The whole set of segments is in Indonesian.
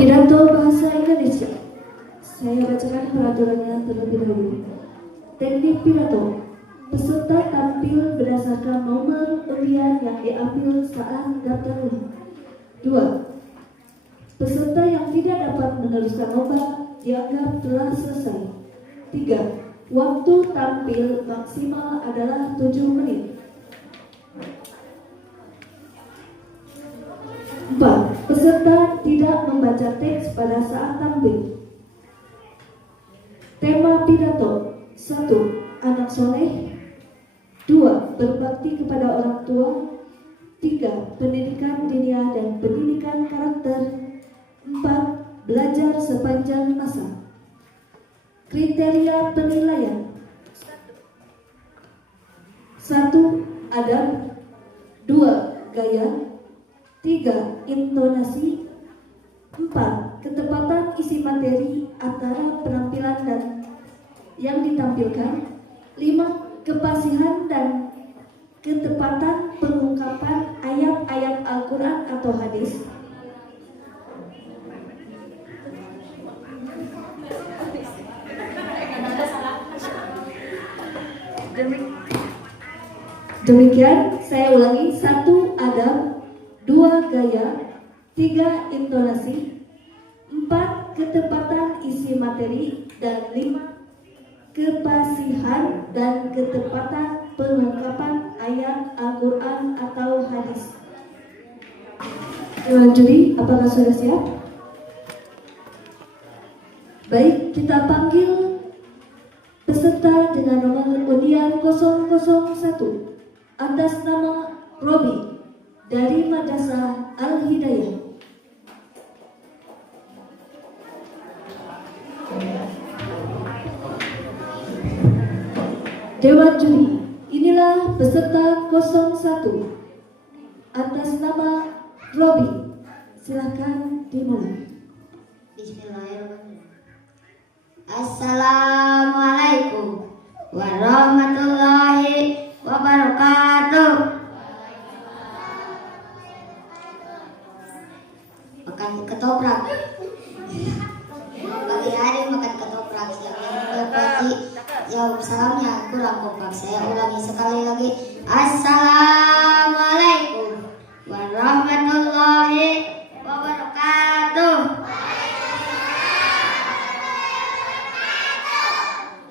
Pidato Bahasa Indonesia. Saya bacakan peraturannya terlebih dahulu. Teknik pidato. Peserta tampil berdasarkan nomor undian yang diambil saat daftar ulang. 2. Peserta yang tidak dapat meneruskan lomba dianggap telah selesai. 3. Waktu tampil maksimal adalah 7 menit. 4. Peserta tidak membaca teks pada saat tampil. Tema pidato. 1. Anak soleh. 2. Berbakti kepada orang tua. 3. Pendidikan dunia dan pendidikan karakter. 4. Belajar sepanjang masa. Kriteria penilaian. 1. Adab. 2. Gaya. 3. Intonasi. 4. Ketepatan isi materi antara penampilan dan yang ditampilkan. 5. Kepasihan dan ketepatan pengungkapan ayat-ayat Al-Quran atau hadis. Demikian, saya ulangi. 1. Adab. 2. Gaya. 3. Intonasi. 4. Ketepatan isi materi. Dan 5. Kepasihan dan ketepatan pengungkapan ayat Al-Quran atau hadis. Dewan juri, apakah sudah siap? Baik, kita panggil peserta dengan nomor undian 001 atas nama Robi dari Madrasah Al-Hidayah. Dewan juri, inilah peserta 01 atas nama Robi. Silakan dimulai. Bismillahirrahmanirrahim. Assalamualaikum warahmatullahi wabarakatuh. Makan ketoprak. Pagi hari makan ketoprak. Siang pagi jawab salamnya kurang kompak. Saya ulangi sekali lagi. Assalamualaikum warahmatullahi wabarakatuh.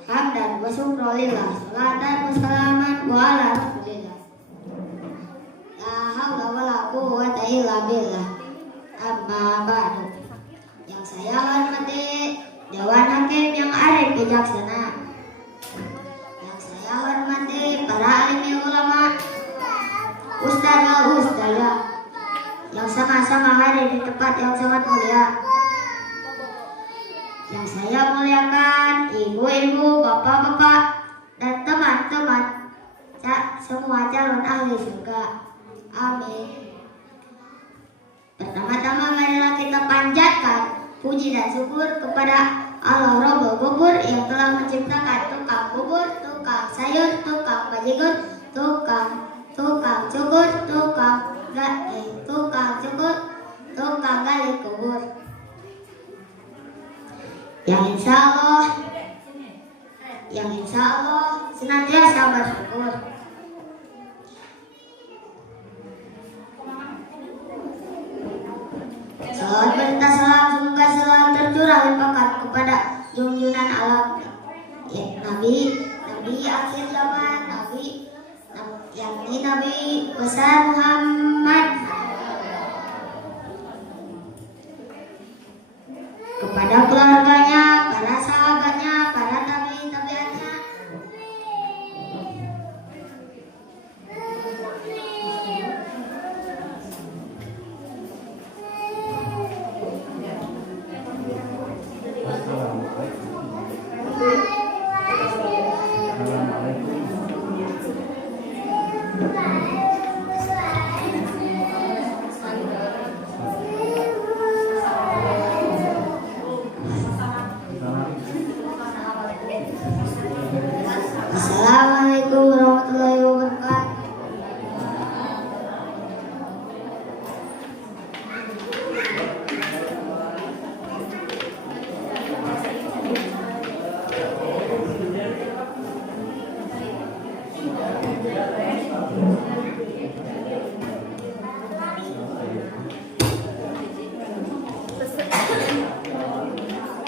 Hamdan wa syukrulillah, salatan wa salaman wa ala rasulillah. La haula wa la quwwata illa billah. Amma ba'du. Yang saya hormati Dewan Hakim yang arif bijaksana, yang saya hormati para alim ulama, ustadzah ustadzah yang sama-sama hadir di tempat yang sangat mulia. Yang saya muliakan ibu-ibu, bapak-bapak, dan teman-teman semua calon ahli surga. Amin. Pertama-tama marilah kita panjatkan puji dan syukur kepada Allah Rabbul Ghafur yang telah menciptakan tukang bubur, tukang sayur, tukang bajigur, tukang cukur, tukang gali kubur. Yang insya Allah senantiasa bersyukur. Salawat berita salam semoga selalu tercurah limpahkan kepada junjungan alam ya, Nabi akhir zaman, Nabi besar Muhammad, kepada keluarganya, para sahabatnya, para tabi'atnya.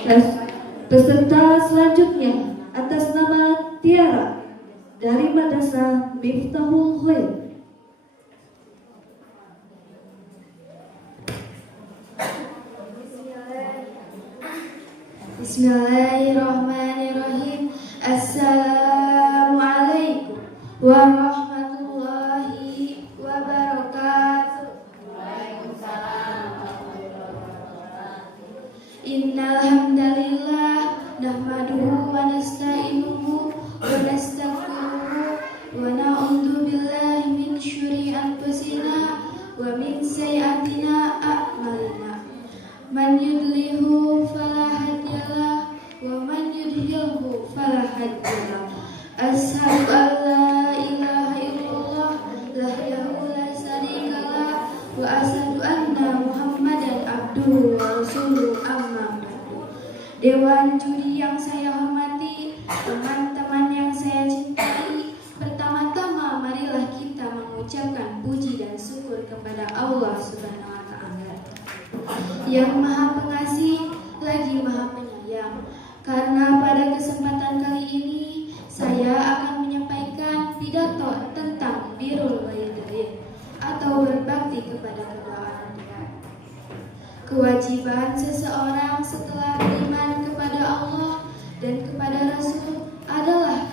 Peserta selanjutnya atas nama Tiara dari Madrasah Miftahul Khair. Bismillahirrahmanirrahim. Assalamualaikum warahmatullahi wabarakatuh. Innal hamdalillah nahmaduhu wa nasta'inuhu wa nastaghfiruhu wa na'udzu billahi min syururi anfusina wa min sayyi'atina a'malina. Man yudlilhu fala hadiyalah wa man yudhilhu fala hadiyalah. Asyhadu an la ilaha illallah wahdahu la syarikalah wa asyhadu anna Muhammadan abduhu wa rasuluhu amma ba'du. Dewan juri yang saya hormati, teman-teman yang saya cintai, pertama-tama marilah kita mengucapkan puji dan syukur kepada Allah Subhanahu wa taala yang Maha Pengasih lagi Maha Penyayang. Karena pada kesempatan kali ini saya akan menyampaikan pidato tentang birrul walidain atau berbakti kepada kedua orang tua. Kewajiban seseorang setelah beriman kepada Allah dan kepada Rasul adalah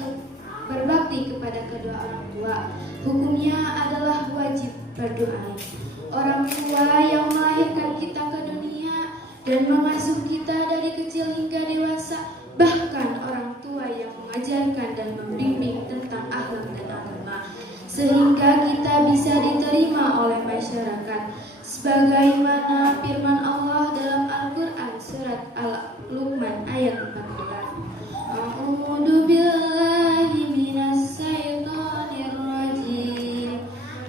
berbakti kepada kedua orang tua. Hukumnya adalah wajib berdoa. Orang tua yang melahirkan kita ke dunia dan mengasuh kita dari kecil hingga dewasa, bahkan orang tua yang mengajarkan dan membimbing tentang akhlak dan agama, sehingga kita bisa diterima oleh masyarakat. Sebagaimana firman Allah dalam Al-Quran surat Al-Luqman ayat 14. A'udzu billahi minas syaitonir rajim.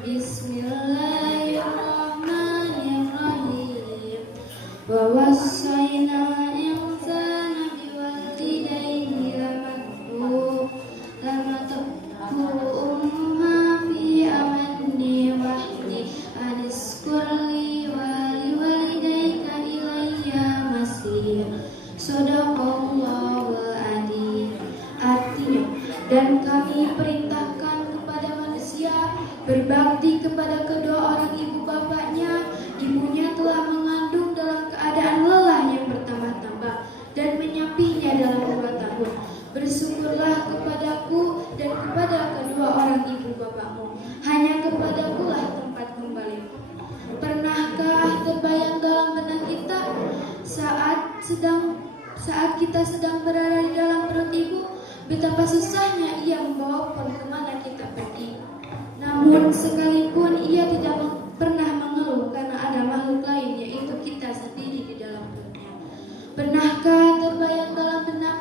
Bismillahirrahmanirrahim. Wa wassayna insana biwalidayhi lamattu ummuha fi amanni wahdi aniskurli waliwalidayka ilayya masih. Shadaqallahul adzim. Artinya, dan kami perintahkan kepada manusia berbakti kepada kedua orang ibu bapaknya. Ibunya telah mengandung dalam keadaan lelah yang bertambah-tambah dan menyapihnya dalam 2 tahun. Bersyukurlah kepadaku dan kepada kedua orang ibu bapakmu. Hanya kepadakulah tempat kembali. Pernahkah terbayang dalam benak kita saat kita sedang berada di dalam perut ibu, betapa susahnya ia membawa pun kemana kita pergi. Namun sekalipun ia tidak pernah mengeluh karena ada makhluk lain, yaitu kita sendiri di dalam perutnya. Pernahkah terbayang dalam benak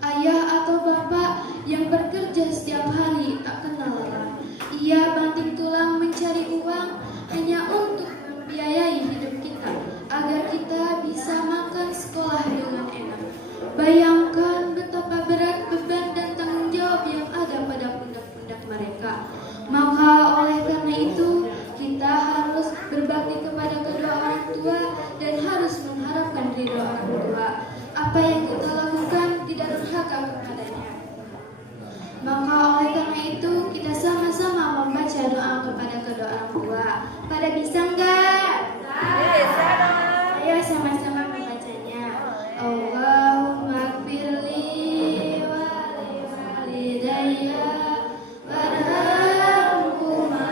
ayah atau bapak yang bekerja setiap hari tak kenal lelah? Ia banting tulang mencari uang hanya untuk membiayai hidup kita agar kita bisa makan sekolah dengan enak. Bayangkan betapa berat beban dan tanggung jawab yang ada pada pundak-pundak mereka. Maka oleh karena itu kita harus berbakti kepada kedua orang tua dan harus mengharapkan ridho orang tua. Apa yang kita lakukan tidak durhaka kepadanya. Maka oleh karena itu kita sama-sama membaca doa kepada kedua orang tua. Pada bisa enggak? Bisa. Ayo sama-sama membacanya. Allahumma gfirli waliwalidayya warhamhuma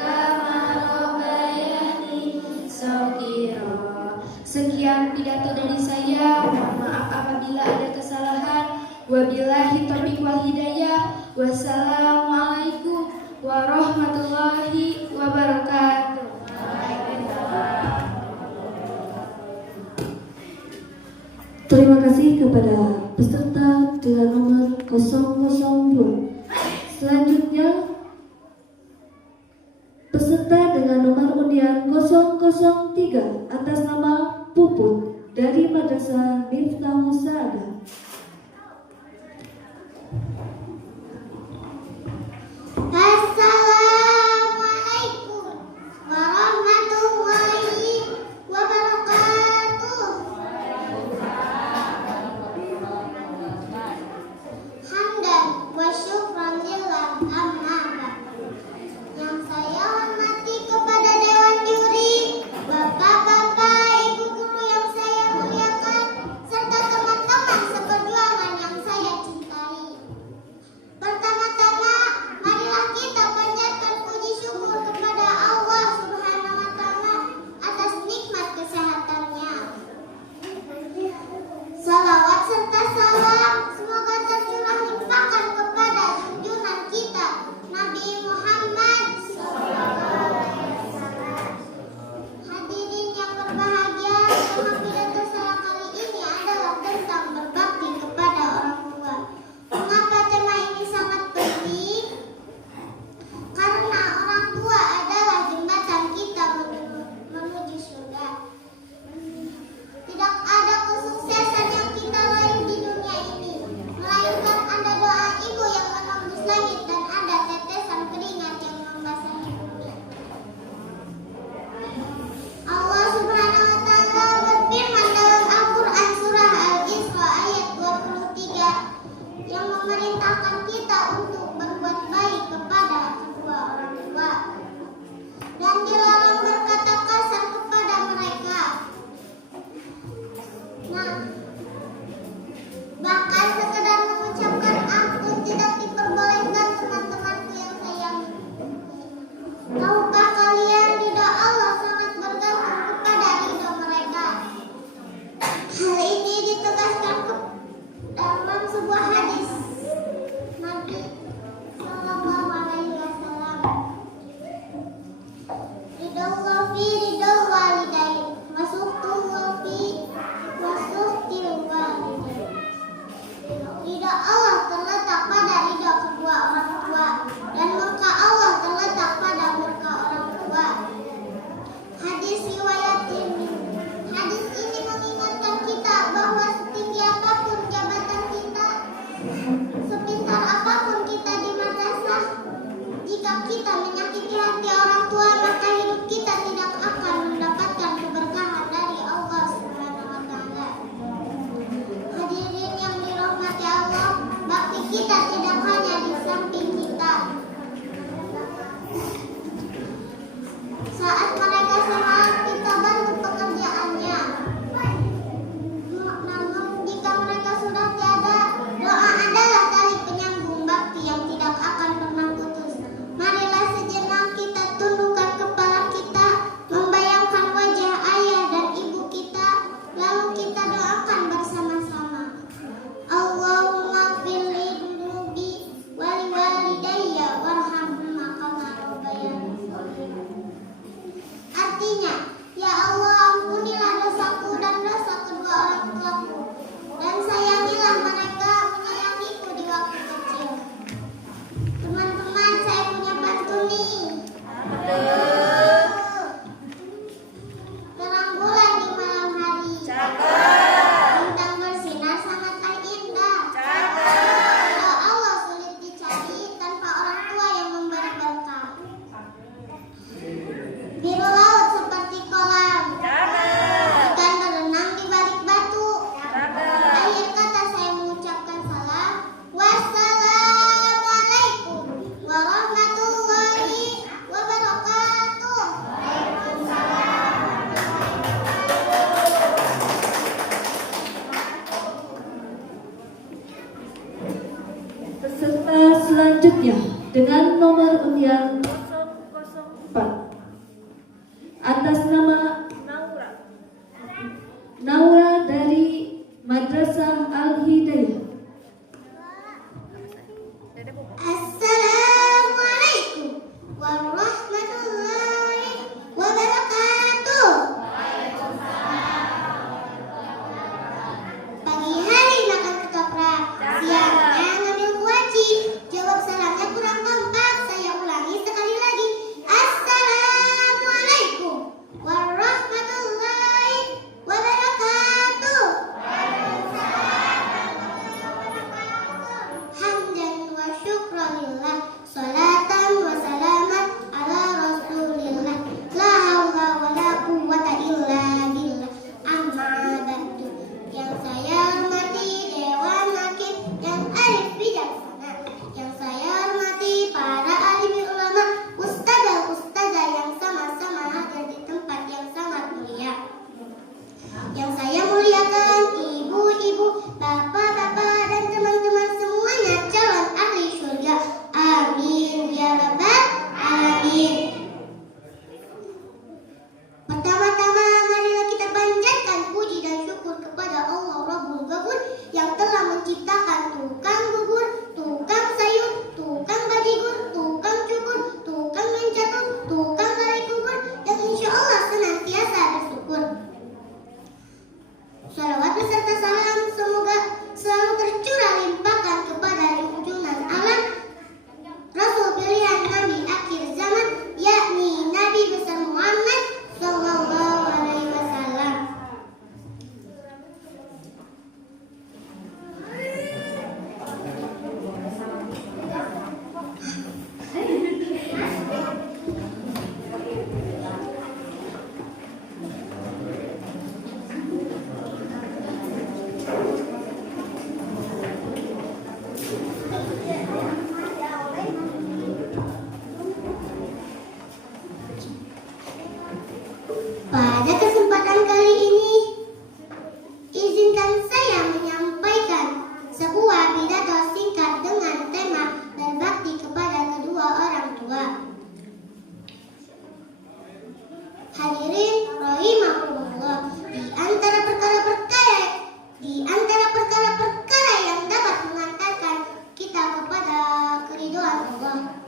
kama rabbayani shaghira. Sekian pidato dari saya. Mohon maaf apabila ada kesalahan. Wabillahi taufiq wal hidayah. Wassalamualaikum warahmatullahi wabarakatuh. Terima kasih kepada peserta dengan nomor 002. Selanjutnya peserta dengan nomor undian 003 atas nama Puput dari Madrasah Miftahul Sa'adah. Assalamualaikum warahmatullahi wabarakatuh. dengan nomor undian 004 atas nama Naura dari Madrasah Al-Hidayah. Assalamualaikum warahmatullahi wabarakatuh. Pagi hari makan ketoprak, siangnya ngambil kuaci. Jawab salamnya kurang kompak, saya ulangi sekali lagi. Assalamualaikum warahmatullahi wabarakatuh. Hamdan wa syukranillah, salatan wa salaman ala rasulillah, la haula wa la quwwata illa billah. Amma ba'du. Yang saya hormati Dewan Hakim yang arif bijaksana, yang saya hormati para alim ulama, ustazah yang sama-sama hadir di tempat yang sangat mulia. Yang saya muliakan ibu-ibu, bapak-bapak, dan teman-teman semuanya calon ahli surga. Amin ya rabbal alamin. Pertama-tama marilah kita panjatkan puji dan syukur kepada Allah Rabbul Ghafur yang telah menciptakan tukang bubur, tukang sayur, tukang bajigur, tukang cukur, tukang mencatur, tukang gali kubur, yang insya Allah senantiasa bersyukur. Salawat beserta salam semoga selalu tercurah limpahkan kepada junjungan alam, Rasul pilihan Nabi akhir zaman, yakni Nabi besar Muhammad Sallallahu Alaihi Wasallam. Pada kesempatan kali ini, izinkan saya menyampaikan sebuah pidato singkat dengan tema berbakti kepada kedua orang tua. Hadirin rahimakumullah, di antara perkara-perkara yang dapat mengantarkan kita kepada keridhaan Allah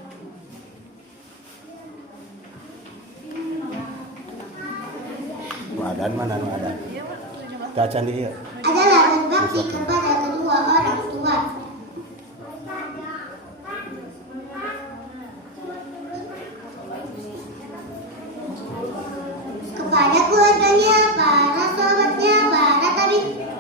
Adan mana ada? Cacan dia. adalah berbakti kepada kedua orang tua. Kepada keluarganya, para sahabatnya, para tabi'in.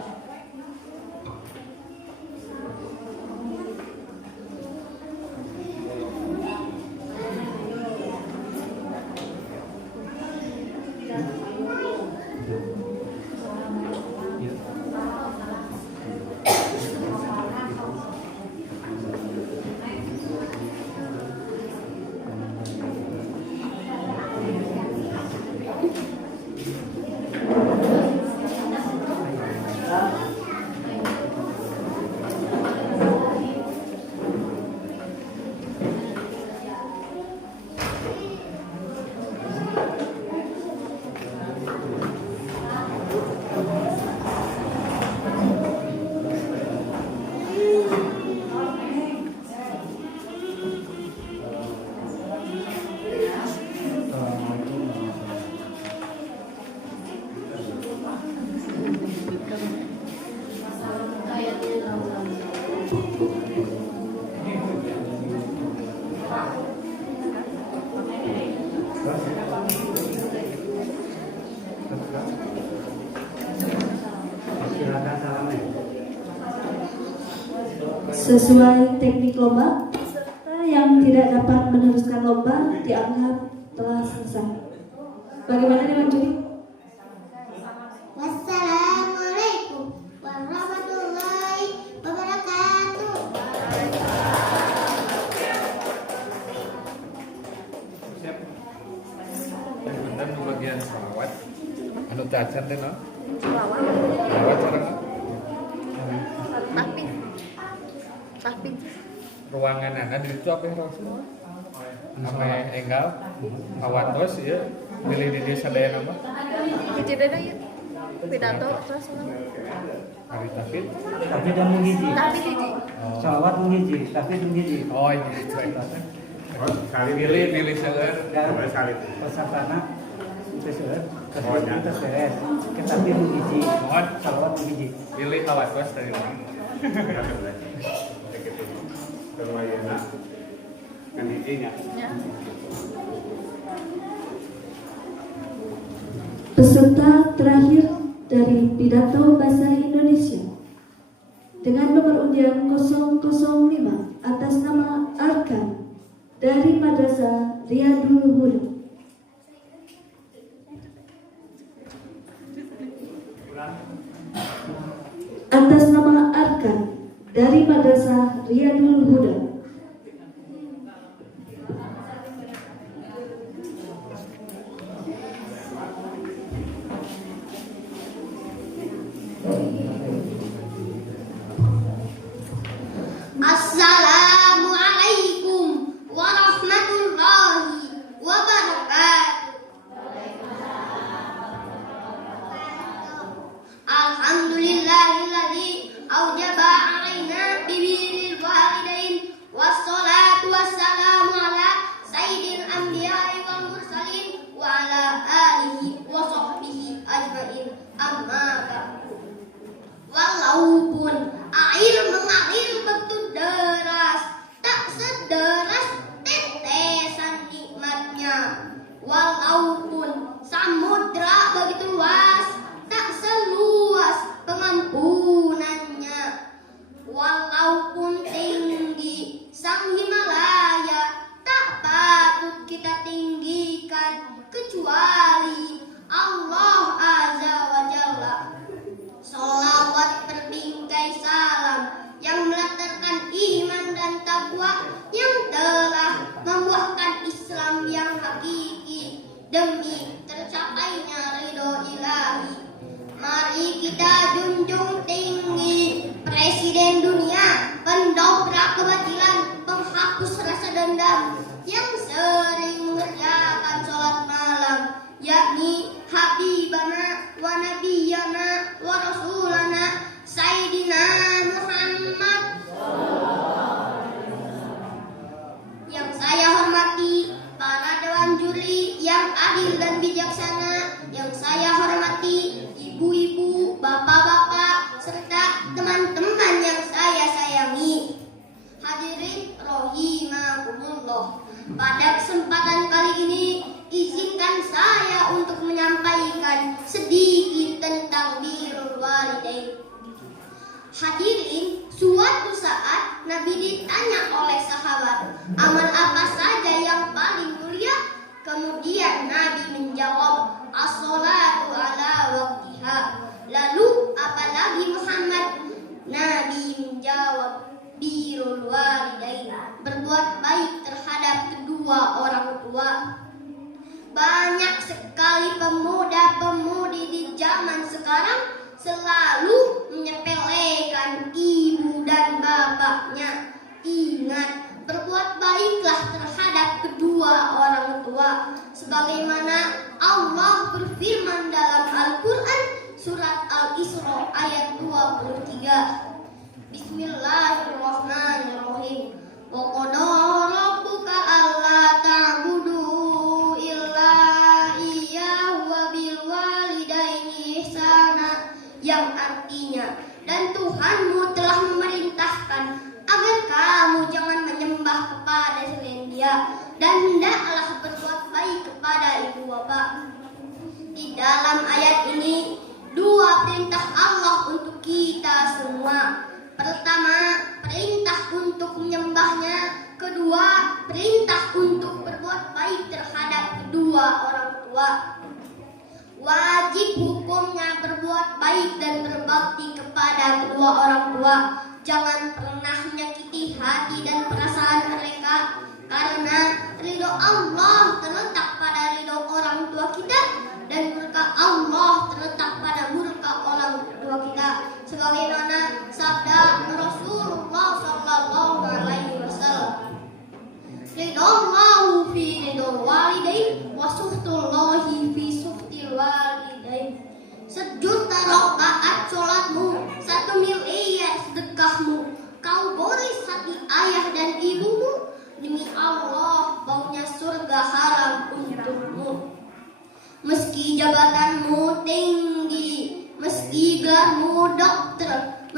Sesuai teknik lomba, peserta yang tidak dapat meneruskan lomba dianggap telah selesai. Bagaimana dengan juri? Wassalamualaikum warahmatullahi wabarakatuh. Siap. Dan bagian selawat. Anu cacat deh, no? Selawat cara nggak? Tahpid. ruangan anak di situ apa Rasul ame enggal awatos ya pilih di desa daya nama Kejadian ya pidato terus hari tafid Tapi dan menghiji. tapi hiji Salawat menghiji, tapi menghiji. oh iya pilih seger Dan pesantana itu sudah kita beres. Tetapi menghiji. mohon Salawat menghiji. pilih awatos dari mana ya. Peserta terakhir dari pidato bahasa Indonesia dengan nomor undian 005 atas nama Arkan dari Madrasah Riyadul Huda. Atas nama Arkan dari Madrasah Riyadul Huda. Assalamualaikum warahmatullahi wabarakatuh. Alhamdulillahilladzi aujaba alaina bibiril walidain wassalatu wassalamu ala sayyidil anbiya'i wal mursalin wa ala alihi wa sahbihi ajmain. Amma ba'du. Walaupun air mengalir begitu deras, tak sederas tetesan nikmatnya. Walaupun samudra begitu luas, tak seluas pengampunannya. Walaupun tinggi sang Himalaya, tak patut kita tinggikan kecuali Allah Azza wa Jalla. Salawat berbingkai salam yang meletakkan iman dan takwa yang telah membuahkan Islam yang hakiki demi tercapainya ridho ilahi. Mari kita junjung tinggi Presiden dunia, pendobrak kebatilan, penghapus rasa dendam yang sering mengerjakan sholat malam, yakni Habibana wa Nabiyana wa Rasulana Sayyidina Muhammad. Yang saya hormati para dewan juri yang adil dan bijaksana, yang saya hormati ibu-ibu, bapak-bapak, serta teman-teman yang saya sayangi. Hadirin rahimakumullah. Pada kesempatan kali ini izinkan saya untuk menyampaikan sedikit tentang birrul walidain. Hadirin, suatu saat Nabi ditanya oleh sahabat, amal apa saja yang paling mulia? Kemudian Nabi menjawab, as-sholatu ala waqtiha. Lalu apalagi Muhammad? Nabi menjawab, birrul walidain, berbuat baik terhadap kedua orang tua. Banyak sekali pemuda-pemudi di zaman sekarang selalu menyepelekan ibu dan bapaknya. Ingat, berbuat baiklah terhadap kedua orang tua, sebagaimana Allah berfirman dalam Al-Quran surat Al-Isra ayat 23. Bismillahirrahmanirrahim. Wa qada rabbuka alla ta'budu illa iyyahu wa bil walidaini ihsana, yang artinya, dan Tuhanmu telah memerintahkan agar kamu jangan menyembah kepada selain Dia, dan hendaklah berbuat baik kepada ibu bapak. Di dalam ayat ini dua perintah Allah untuk kita semua. Pertama, perintah untuk menyembahnya. Kedua, perintah untuk berbuat baik terhadap kedua orang tua. Wajib hukumnya berbuat baik dan berbakti kepada kedua orang tua. Jangan pernah menyakiti hati dan perasaan mereka, karena ridho Allah terletak pada ridho orang tua kita, dan murka Allah terletak pada murka orang tua kita. Sebagaimana sabda Rasulullah sallallahu alaihi wasallam,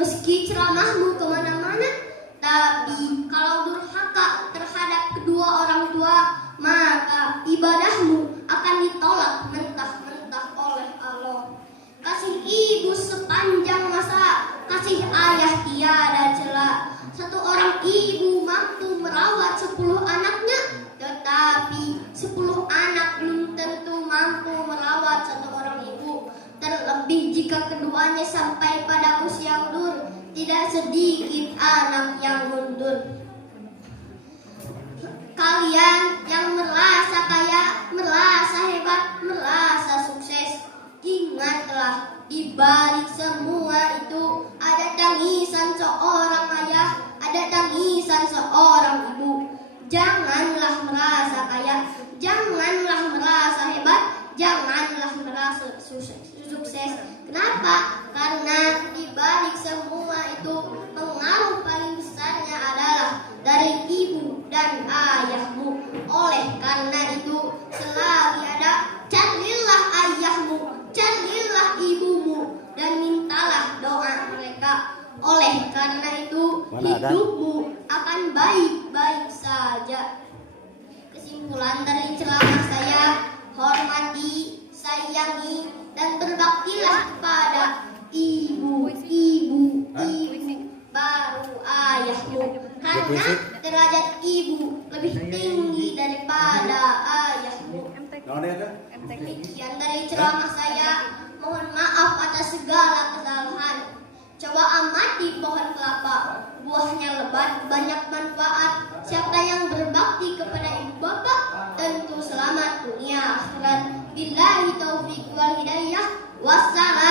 meski ceramahmu kemana-mana, tapi kalau durhaka terhadap kedua orang tua, maka ibadahmu akan ditolak mentah-mentah oleh Allah. Kasih ibu sepanjang masa, kasih ayah tiada cela. Satu orang ibu mampu merawat 10 anaknya, tetapi 10 anak belum tentu mampu merawat satu orang ibu. Terlebih jika keduanya sampai pada usia ulur, tidak sedikit anak yang mundur. Kalian yang merasa kaya, merasa hebat, merasa sukses, ingatlah di balik semua itu ada tangisan seorang ayah, ada tangisan seorang ibu. Janganlah merasa kaya, janganlah merasa hebat, janganlah merasa sukses. Kenapa? Karena di balik semua itu pengaruh paling besarnya adalah dari ibu dan ayahmu. Oleh karena itu selalu ada, carilah ayahmu, carilah ibumu, dan mintalah doa mereka. Oleh karena itu hidupmu akan baik-baik saja. Kesimpulan dari ceramah saya, hormati, sayangi, dan berbaktilah kepada ibu, baru ayahmu. Karena derajat ibu lebih tinggi daripada ayahmu. Demikian dari ceramah saya. Mohon maaf atas segala kesalahan. Coba amati pohon kelapa, buahnya lebat, banyak manfaat. Siapa yang berbakti kepada ibu bapak, tentu selamat dunia akhirat. Billahi taufiq wal hidayah. Wassalam.